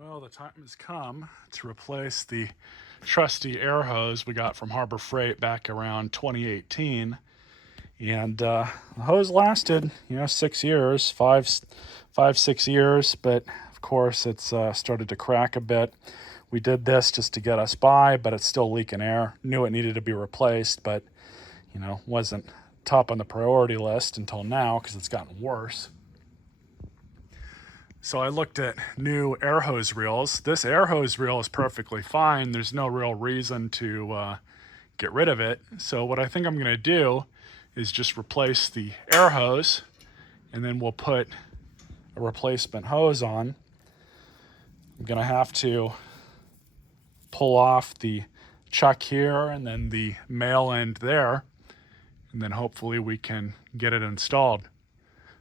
Well, the time has come to replace the trusty air hose we got from Harbor Freight back around 2018. And the hose lasted, 6 years, 6 years, but of course it's started to crack a bit. We did this just to get us by, but it's still leaking air. Knew it needed to be replaced, but, wasn't top on the priority list until now because it's gotten worse. So I looked at new air hose reels. This air hose reel is perfectly fine. There's no real reason to get rid of it. So what I think I'm going to do is just replace the air hose, and then we'll put a replacement hose on. I'm going to have to pull off the chuck here and then the male end there, and then hopefully we can get it installed.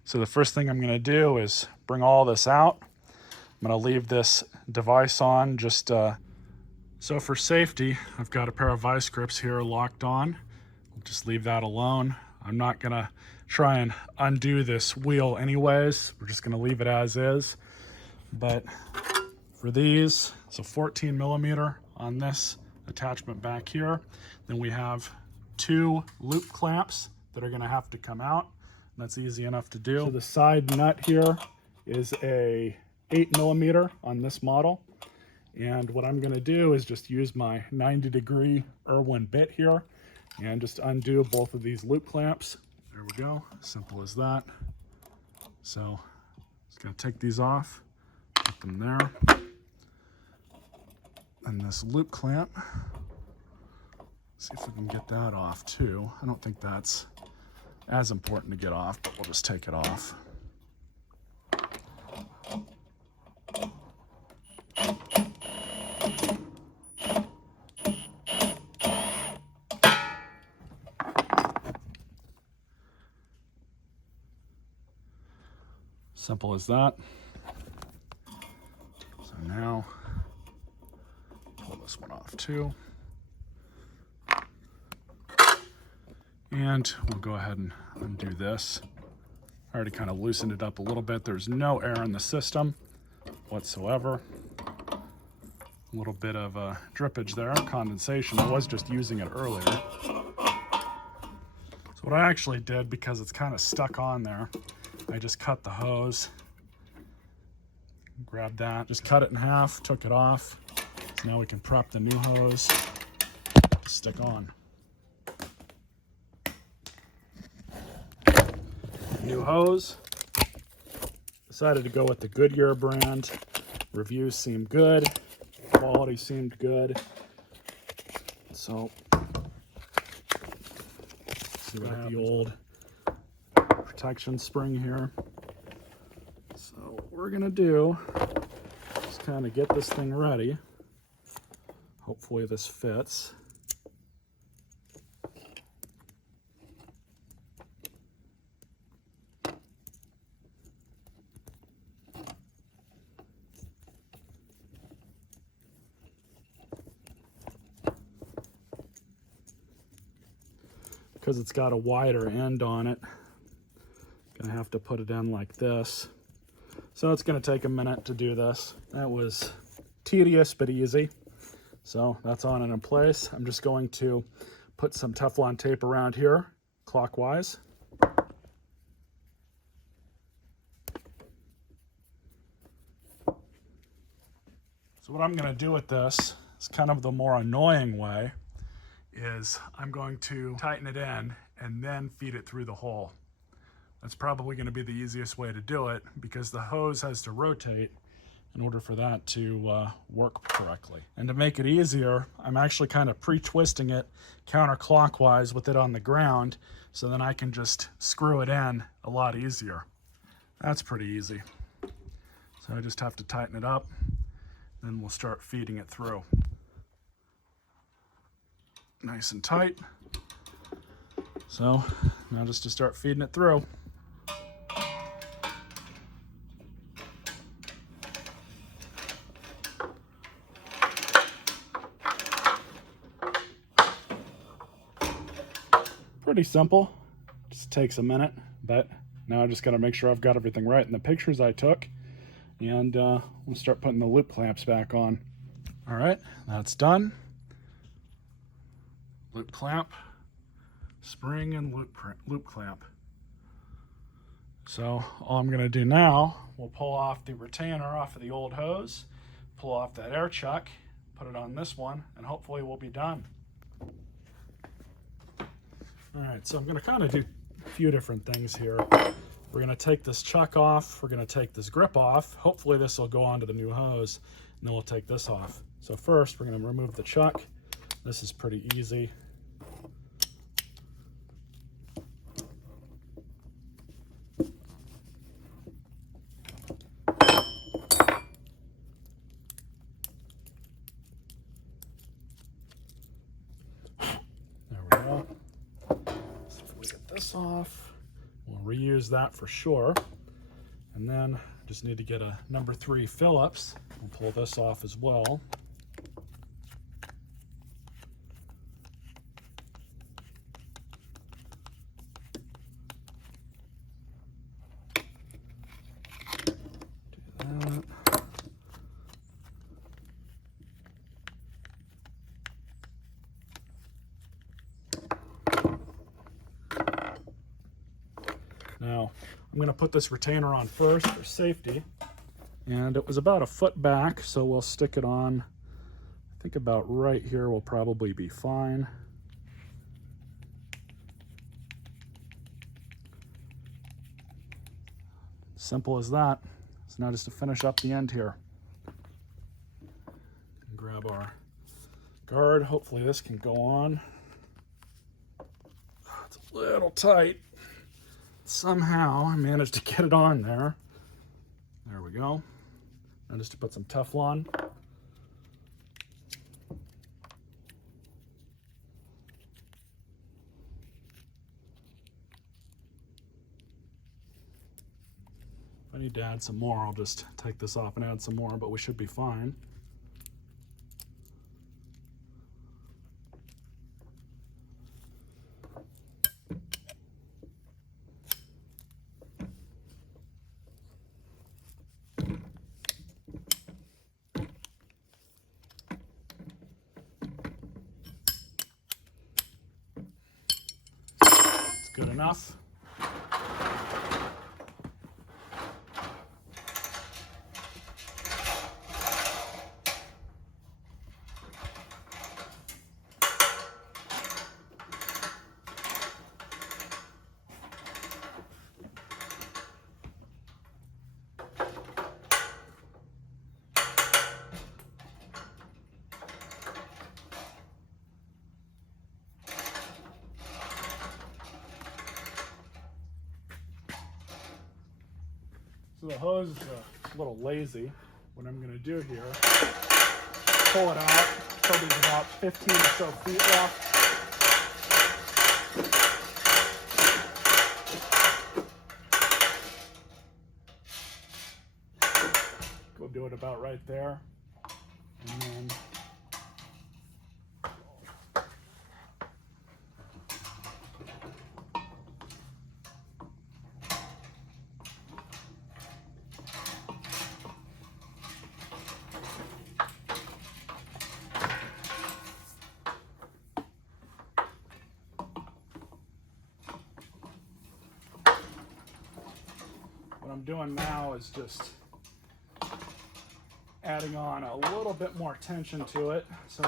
So the first thing I'm going to do is bring all this out. I'm going to leave this device on just so for safety. I've got a pair of vice grips here locked on. I'll just leave that alone. I'm not going to try and undo this wheel anyways. We're just going to leave it as is. But for these, it's a 14 millimeter on this attachment back here. Then we have 2 loop clamps that are going to have to come out. That's easy enough to do. So the side nut here is a 8 millimeter on this model. And what I'm going to do is just use my 90-degree Irwin bit here and just undo both of these loop clamps. There we go. Simple as that. So just going to take these off, put them there. And this loop clamp, see if we can get that off too. I don't think that's as important to get off, but we'll just take it off. Simple as that. So now pull this one off too. And we'll go ahead and undo this. I already kind of loosened it up a little bit. There's no air in the system whatsoever. A little bit of drippage there, condensation. I was just using it earlier. So what I actually did, because it's kind of stuck on there, I just cut the hose, grabbed that, just cut it in half, took it off. So now we can prep the new hose to stick on. New hose. Decided to go with the Goodyear brand. Reviews seemed good. Quality seemed good. So, see what happens. The old protection spring here. So what we're gonna do is kind of get this thing ready. Hopefully this fits. Because it's got a wider end on it, gonna have to put it in like this. So it's gonna take a minute to do this. That was tedious but easy. So that's on and in place. I'm just going to put some Teflon tape around here clockwise. So what I'm gonna do with this is kind of the more annoying way, is I'm going to tighten it in and then feed it through the hole. That's probably going to be the easiest way to do it because the hose has to rotate in order for that to work correctly. And to make it easier, I'm actually kind of pre-twisting it counterclockwise with it on the ground, so then I can just screw it in a lot easier. That's pretty easy. So I just have to tighten it up, then we'll start feeding it through. Nice and tight. So now just to start feeding it through. Pretty simple, just takes a minute, but now I just got to make sure I've got everything right. And the pictures I took, and we'll start putting the loop clamps back on. All right, that's done. Loop clamp, spring, and loop clamp. So all I'm going to do now, we'll pull off the retainer off of the old hose, pull off that air chuck, put it on this one, and hopefully we'll be done. All right, so I'm going to kind of do a few different things here. We're going to take this chuck off, we're going to take this grip off. Hopefully this will go onto the new hose, and then we'll take this off. So first we're going to remove the chuck. This is pretty easy. Off. We'll reuse that for sure. And then just need to get a number 3 Phillips. We'll pull this off as well. Do that. Now, I'm going to put this retainer on first for safety. And it was about a foot back, so we'll stick it on. I think about right here will probably be fine. Simple as that. So now just to finish up the end here. Grab our guard. Hopefully this can go on. It's a little tight. Somehow I managed to get it on there. There we go. Now just to put some Teflon. If I need to add some more, I'll just take this off and add some more, but we should be fine. Good enough. So the hose is a little lazy. What I'm going to do here, pull it out. So there's about 15 or so feet left. We'll do it about right there. And then what I'm doing now is just adding on a little bit more tension to it. So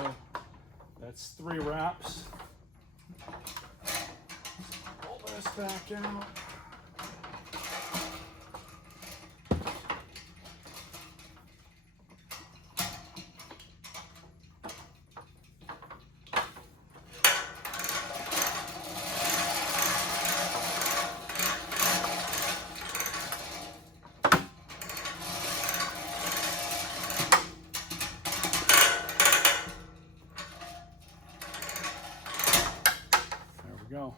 that's 3 wraps. Pull this back out. Go.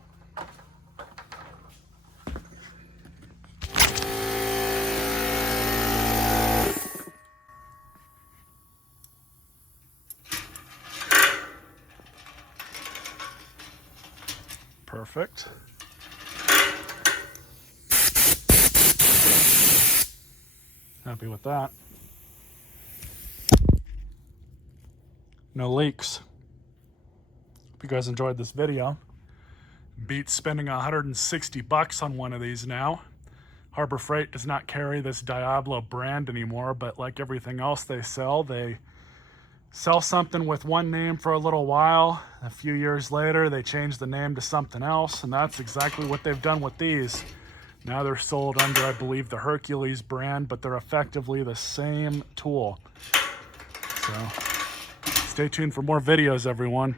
Perfect. Happy with that. No leaks. Hope you guys enjoyed this video. Beats spending $160 on one of these now. Harbor Freight does not carry this Diablo brand anymore, but like everything else they sell something with one name for a little while. A few years later, they change the name to something else, and that's exactly what they've done with these. Now they're sold under, I believe, the Hercules brand, but they're effectively the same tool. So stay tuned for more videos, everyone.